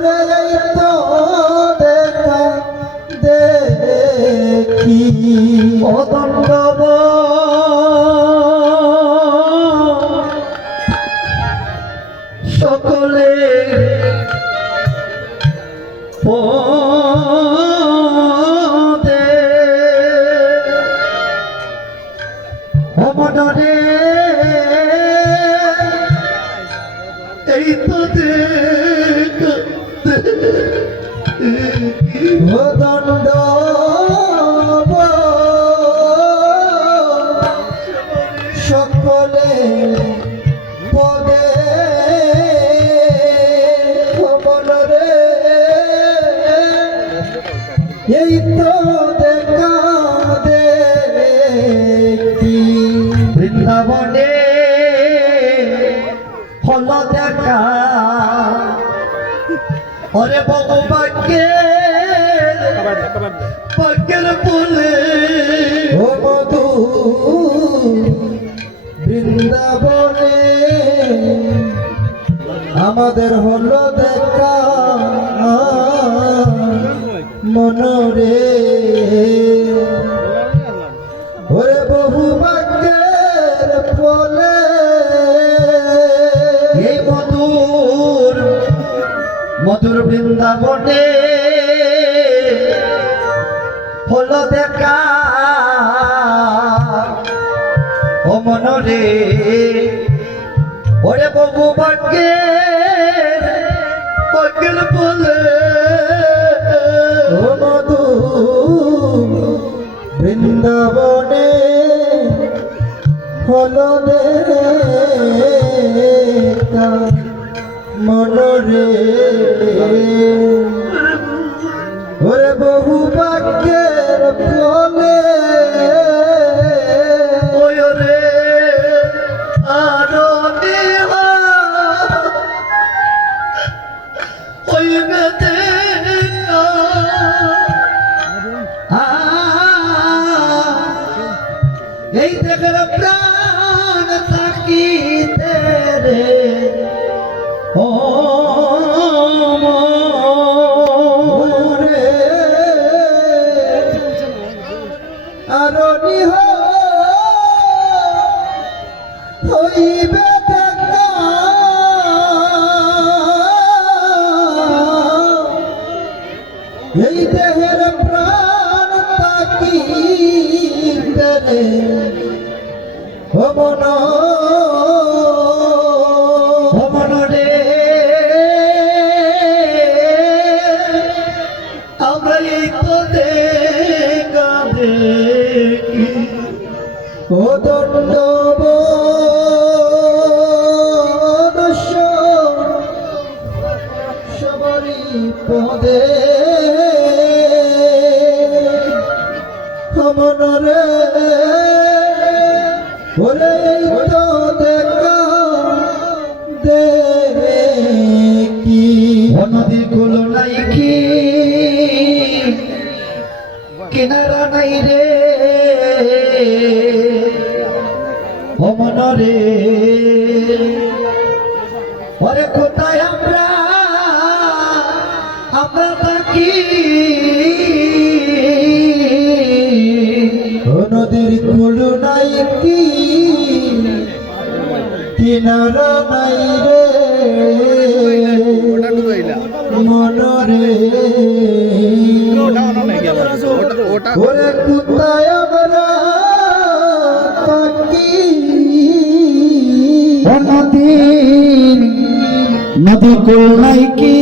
ওরে এই তো দেখা দেখি। অদণ্ডব সকলে পদে মনরে এই তো দেখা দেখি। বৃন্দাবনে হল দেখা। ওরে ভগবানকে আমাদের হলো দেখা। মনরে ওরে বহু বাক্যের ফলে মধুর মধুর বৃন্দাবনে হল দেখা। ও মনরে ওরে ভগবানকে পাকের বলে। ও মধু বৃন্দাবনে হলো মনরে। ওরে বহু বাক্যের ফলে মন মনরে ওরে কোথায় আমরা? আমরা থাকি। নদীর কুল নাই কি? কিনারা নাই রে। মনরে। ওরে কোথায় আমরা থাকি? নদী কুল নাই কি?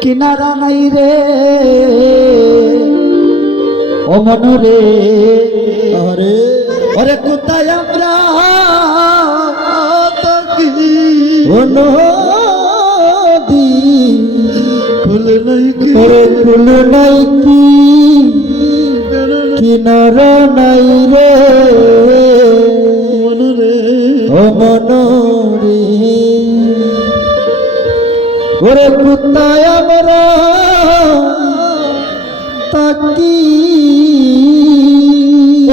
কিনারা নাই রে। ও মনরে। আরে ওরে কোথায় আমরা নদী। কুল নাই কি? কুল নাই কি? কিনর নাই রে। মনরে ওরে কুত্তায় আমরা তাকি।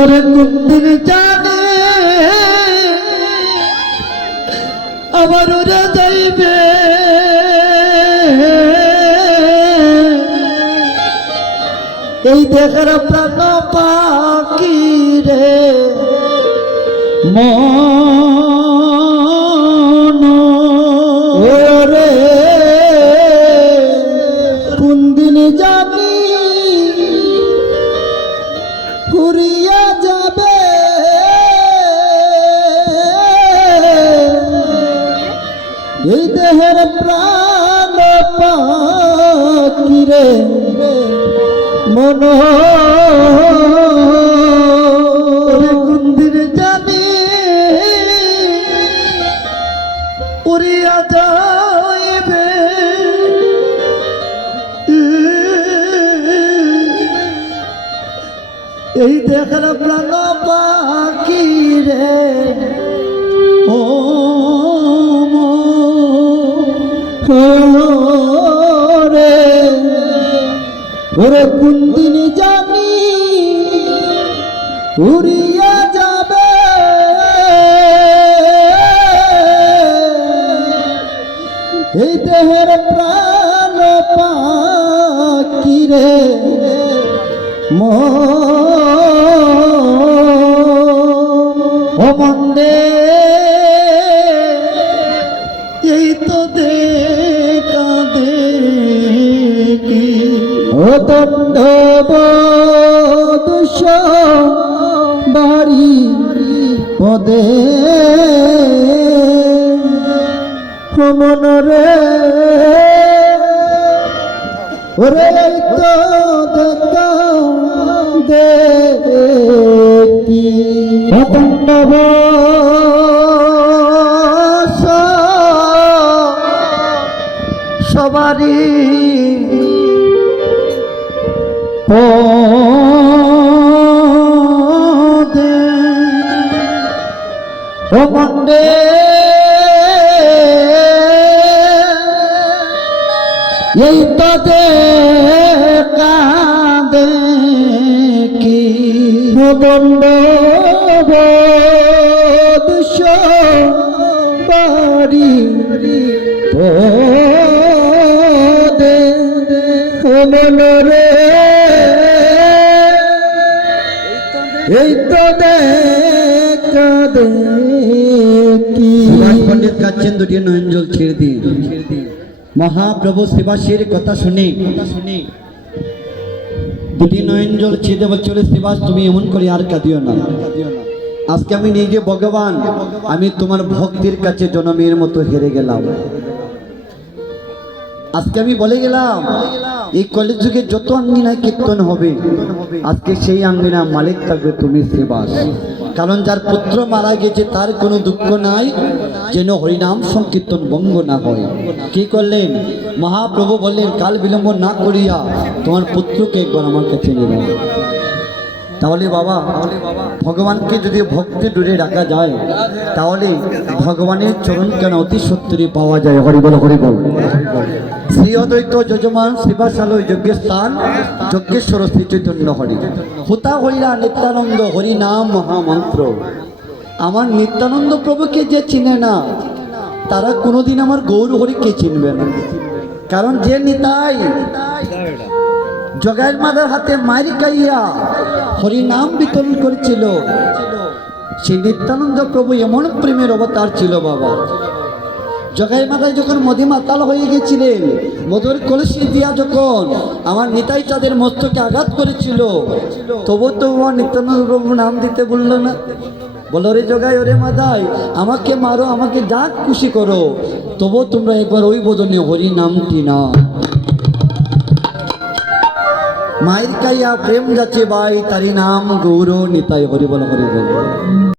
ওরে কুন্দির জানে, আমার ওরা যাইবে এই দেখার প্রাণ পাখি রে প্রাণ পাখি রে মন কুন্দির জানি উড়িয়া যাইবে। এই দেখার প্রাণ পাখি রে। ওরে কুন্দিন জানি উড়িয়া যাবে? এই দেহের প্রাণ পাখি রে। দুষ বাড়ি পদে। মনরে ওরে তো দেখা পতঙ্গব সবারই পদে মন্ডে এই তো কাঁদে কি? দুষ বাড়ি পদে মনরে এই তো পণ্ডিত কাচ্ছেন দুটি ছেড়ে মহাপ্রভু শিবাসীর কথা শুনে। দুটি নয়নজল ছেড়ে বলছিল শিবাস, তুমি এমন করে আর কাঁদিও না। আজকে আমি নিজে ভগবান, আমি তোমার ভক্তির কাছে জনমের মতো হেরে গেলাম। আজকে আমি বলে গেলাম এই কলেজ যুগে যত আঙ্গিনায় কীর্তন হবে, আজকে সেই আঙ্গিনা মালিক থাকবে তুমি শ্রীবাস। কারণ যার পুত্র মারা গেছে, তার কোনো দুঃখ নাই, যেন হরিনাম সংকীর্তন বঙ্গ না হয়। কি করলেন? মহাপ্রভু বললেন, কাল বিলম্ব না করিয়া তোমার পুত্রকে একবার আমার কাছে নেবেন তাহলে বাবা, ভগবানকে যদি ভক্তি দূরে রাখা যায়, তাহলে ভগবানের চরণ কেন অতি সত্তরই পাওয়া যায়? হরি বল, হরি শ্রী অদ্বৈত যজমান শ্রীবাসালয় যজ্ঞের স্থান যজ্ঞেশ্বর শ্রী চৈতন্য হরি। হুতা হইরা নিত্যানন্দ হরি নাম মহামন্ত্র। আমার নিত্যানন্দ প্রভুকে যে চিনে না, তারা কোনোদিন আমার গৌর হরিকে চিনবে না। কারণ যে নিতাই জগাইয়ের মাদার হাতে মারি কাইয়া হরিনাম বিতরণ করেছিল। সেই নিত্যানন্দ প্রভু এমন প্রেমের অবতার ছিল বাবা। জগাই মাথায় যখন মদি মাতাল হয়ে গেছিলেন, মধুর কলসি দিয়া যখন আমার নিতাই চাঁদের মস্তকে আঘাত করেছিল তবু তো আমার নিত্যানন্দ প্রভু নাম দিতে বলল না। বলো রে জগাই, ওরে মাদাই আমাকে মারো, আমাকে যা খুশি করো তবু তোমরা একবার ওই বদনে হরি নামটি না মায়ের কাইয়া প্রেম যাচ্ছে বাই তারি নাম গৌর নিতাই হরি বল হরি বল